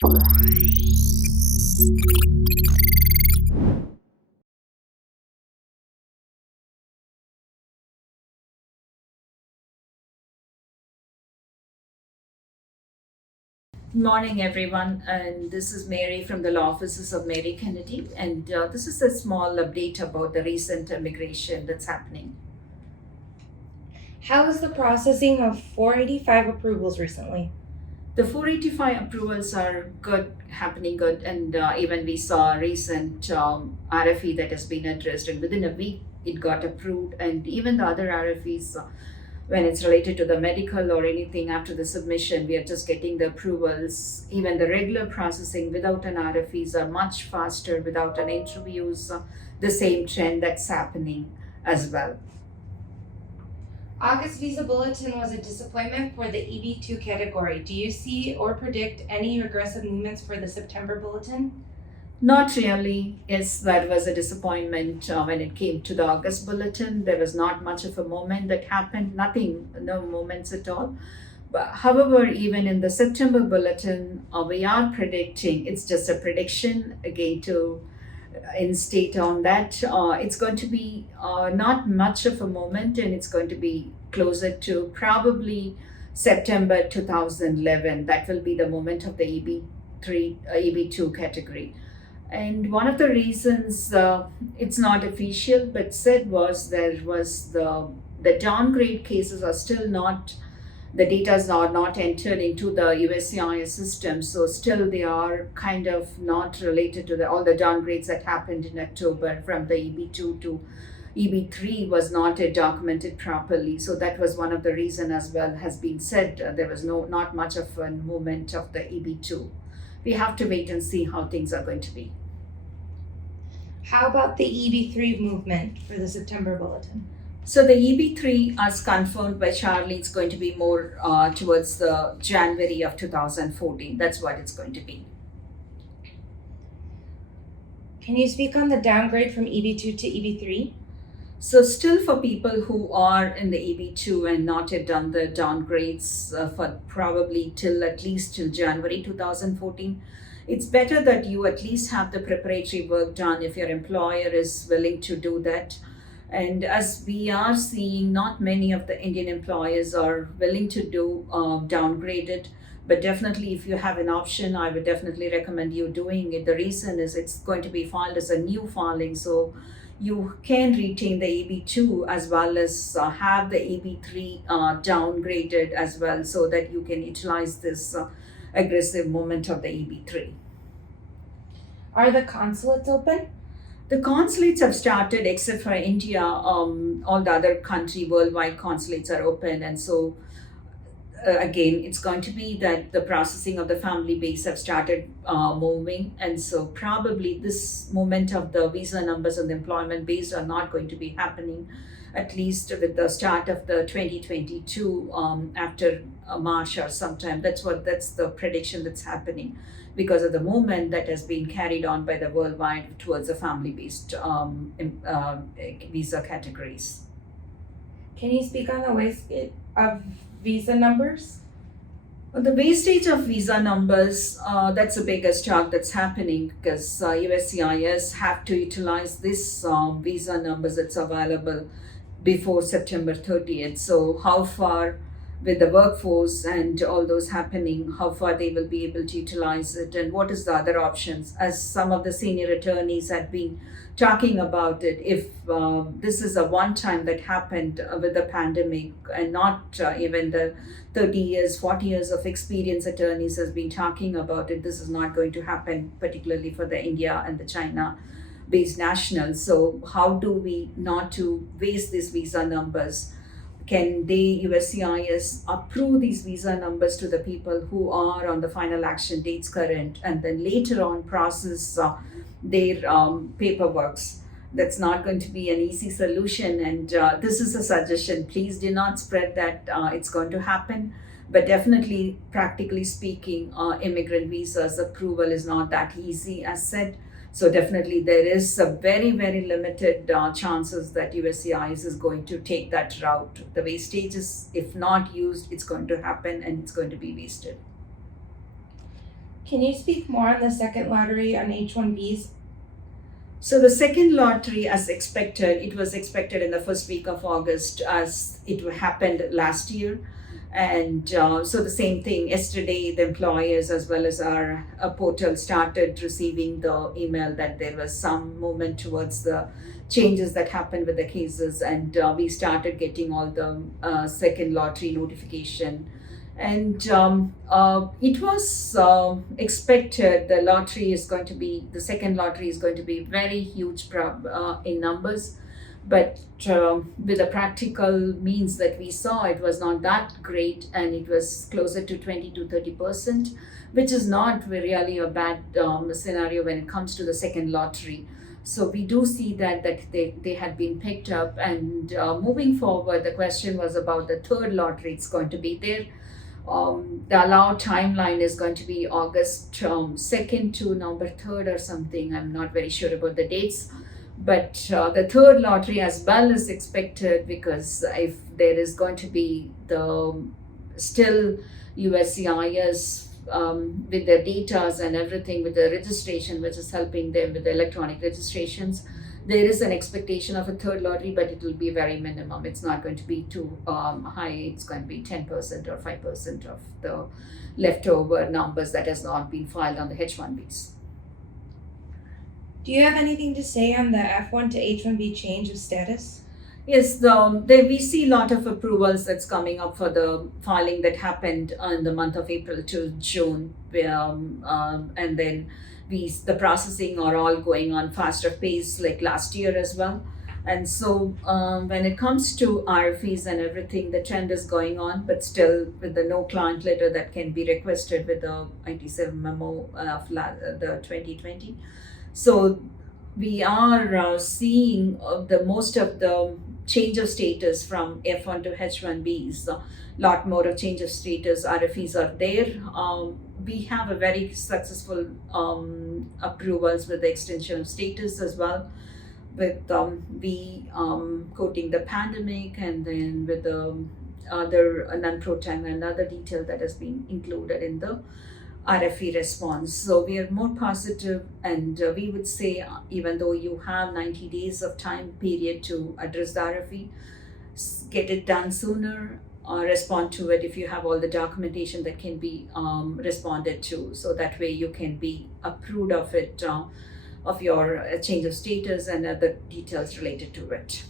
Morning, everyone, and this is Mary from the law offices of Mary Kennedy, and this is a small update about the recent immigration that's happening. How is the processing of 485 approvals recently? The 485 approvals are good, happening good, and even we saw a recent RFE that has been addressed, and within a week it got approved, and even the other RFEs. When it's related to the medical or anything after the submission, we are just getting the approvals. Even the regular processing without an RFEs are much faster without an interviews. The same trend that's happening as well. August Visa Bulletin was a disappointment for the EB2 category. Do you see or predict any regressive movements for the September Bulletin? Not really. Yes, that was a disappointment when it came to the August bulletin. There was not much of a moment that happened, nothing, no moments at all. But however, even in the September bulletin, we are predicting, it's just a prediction again to instate on that. It's going to be not much of a moment and it's going to be closer to probably September 2011. That will be the moment of the EB3, EB2 category. And one of the reasons it's not official but said was there was the downgrade cases are still not, the data is not entered into the USCIS system, so still they are kind of not related to all the downgrades that happened in October from the EB2 to EB3 was not documented properly. So that was one of the reason as well has been said. There was not much of a movement of the EB2. We have to wait and see how things are going to be. How about the EB3 movement for the September Bulletin? So the EB3, as confirmed by Charlie, it's going to be more towards the January of 2014. That's what it's going to be. Can you speak on the downgrade from EB2 to EB3? So still for people who are in the EB2 and not yet done the downgrades for probably till at least till January 2014, it's better that you at least have the preparatory work done if your employer is willing to do that. And as we are seeing, not many of the Indian employers are willing to do downgraded. But definitely, if you have an option, I would definitely recommend you doing it. The reason is it's going to be filed as a new filing, so you can retain the EB2 as well as have the EB3 downgraded as well, so that you can utilize this aggressive movement of the EB3. Are the consulates open? The consulates have started, except for India. All the other country worldwide consulates are open, and so again, it's going to be that the processing of the family base have started moving, and so probably this movement of the visa numbers and the employment base are not going to be happening, at least with the start of the 2022 after March or sometime. That's the prediction that's happening because of the movement that has been carried on by the worldwide towards the family-based visa categories. Can you speak on the wastage of visa numbers? The wastage of visa numbers, that's the biggest talk that's happening because USCIS have to utilize this visa numbers that's available before September 30th. So how far with the workforce and all those happening, how far they will be able to utilize it and what is the other options, as some of the senior attorneys have been talking about it. If this is a one time that happened with the pandemic and not even the 30 years, 40 years of experience attorneys has been talking about it, this is not going to happen, particularly for the India and the China based nationals. So how do we not to waste these visa numbers? Can they, USCIS, approve these visa numbers to the people who are on the final action dates current and then later on process their paperworks? That's not going to be an easy solution, and this is a suggestion. Please do not spread that it's going to happen. But definitely, practically speaking, immigrant visas approval is not that easy, as said. So definitely, there is a very, very limited chances that USCIS is going to take that route. The wastage is, if not used, it's going to happen and it's going to be wasted. Can you speak more on the second lottery on H-1Bs? So the second lottery, as expected, it was expected in the first week of August, as it happened last year. And so the same thing, yesterday the employers as well as our portal started receiving the email that there was some movement towards the changes that happened with the cases, and we started getting all the second lottery notification. And it was expected the second lottery is going to be very huge in numbers, but with the practical means that we saw, it was not that great, and it was closer to 20 to 30%, which is not really a bad scenario when it comes to the second lottery. So we do see that they had been picked up, and moving forward, the question was about the third lottery. It's going to be there. The allowed timeline is going to be August 2nd to November 3rd or something. I'm not very sure about the dates. But the third lottery as well is expected, because if there is going to be the still USCIS with their data and everything, with the registration, which is helping them with the electronic registrations, there is an expectation of a third lottery, but it will be very minimum. It's not going to be too high. It's going to be 10% or 5% of the leftover numbers that has not been filed on the H-1Bs. Do you have anything to say on the F1 to H-1B change of status? Yes, we see a lot of approvals that's coming up for the filing that happened in the month of April to June, and then the processing are all going on faster pace like last year as well. And so when it comes to RFEs and everything, the trend is going on, but still with the no client letter that can be requested with the 97 memo of the 2020. So we are seeing the most of the change of status from F1 to H1Bs. A lot more of change of status RFEs are there. We have a very successful approvals with the extension of status as well, with quoting the pandemic, and then with the other non-proton and other detail that has been included in the RFE response. So we are more positive, and we would say, even though you have 90 days of time period to address the RFE, get it done sooner, respond to it if you have all the documentation that can be responded to, so that way you can be approved of it, of your change of status and other details related to it.